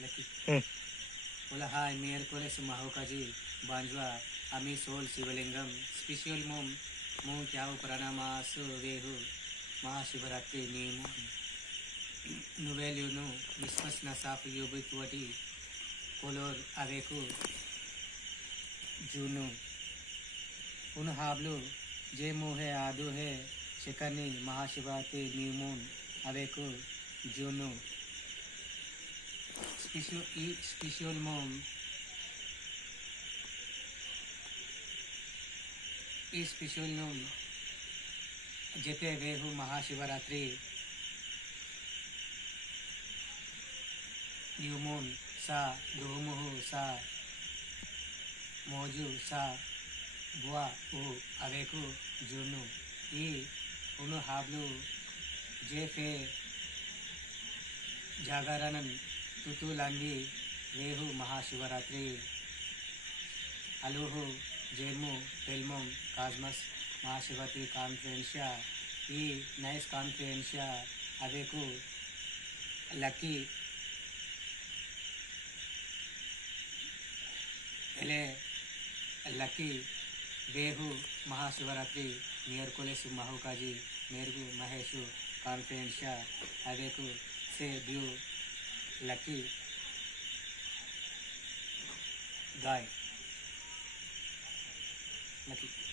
Lucky. Hmm. Hola, hi, miércoles Mahokaji, Banjwa, Ami Sol Sivalingam, Special Mom, Moon Kyau Pranama Vehu, Mahashivaratri Nimu, Nuvel Yunu, Mismas Nasaf Yubitwati, Color Aveku, Juno, Unhablu, Je Muhe Adu He, Shekani, Mahashivati Nimun, Aveku, Juno, Special Mom, Special Nom, Jete Vehu Mahashivaratri, New Moon, Sa, Duhumuhu, Sa, Moju, Sa, Bua, U, Aveku, Junu, I, Unu Hablu, Jefe, Jagaranan, Tutu Landi, Vehu Mahashivaratri, Aluhu, Jemu, Pelmum, Cosmos, Mahashivati Conferencia, I, Nice Conferencia, Aveku, Lucky, Ele, Lucky, Vehu, Mahashivaratri, Miércoles Mahukaji, Mergu, Maheshu, Conferencia, Aveku, Se, Diu, Lucky, Guy, Lucky.